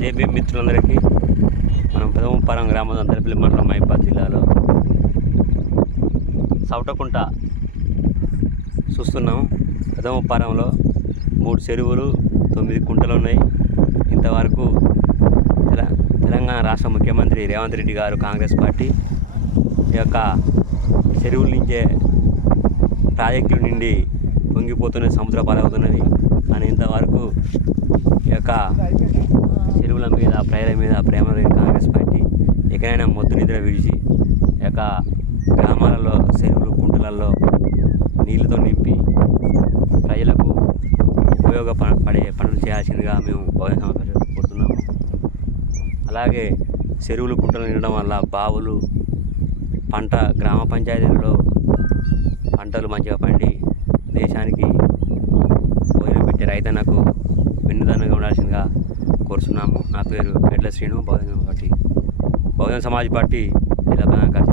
JB మిత్రులందరికీ మనం పెదముప్పారం గ్రామం అందరిపల్లి మండలం మహిబాద్ జిల్లాలో సౌటకుంట చూస్తున్నాం. పెదముప్పారంలో 3 చెరువులు 9 కుంటలు ఉన్నాయి. ఇంతవరకు తెలంగాణ రాష్ట్ర ముఖ్యమంత్రి రేవంత్ రెడ్డి గారు కాంగ్రెస్ పార్టీ ఈ యొక్క చెరువుల నుంచే ప్రాజెక్టుల నుండి పొంగిపోతున్నది, సముద్ర పాలవుతున్నది. కానీ ఇంతవరకు ఈ యొక్క చెరువుల మీద ప్రజల మీద ప్రేమ లేని కాంగ్రెస్ పార్టీ ఎక్కడైనా మొద్దు నిద్ర విడిచి ఈ యొక్క గ్రామాలలో చెరువులు కుంటలలో నీళ్ళతో నింపి ప్రజలకు ఉపయోగపడే పనులు చేయాల్సిందిగా మేము బహుజన సమాజ్ కోరుతున్నాము. అలాగే చెరువులు కుంటలు నిండడం వల్ల బావులు పంట గ్రామ పంచాయతీలలో పంటలు మంచిగా పండి దేశానికి భోజనం పెట్టే రైతన్నకు వెన్నుదన్నుగా ఉండాల్సిందిగా కోరుతున్నాము. నా పేరు ఎడ్ల శ్రీను, బహుజన సమాజ్ పార్టీ జిల్లా ప్రధాన కార్యదర్శి.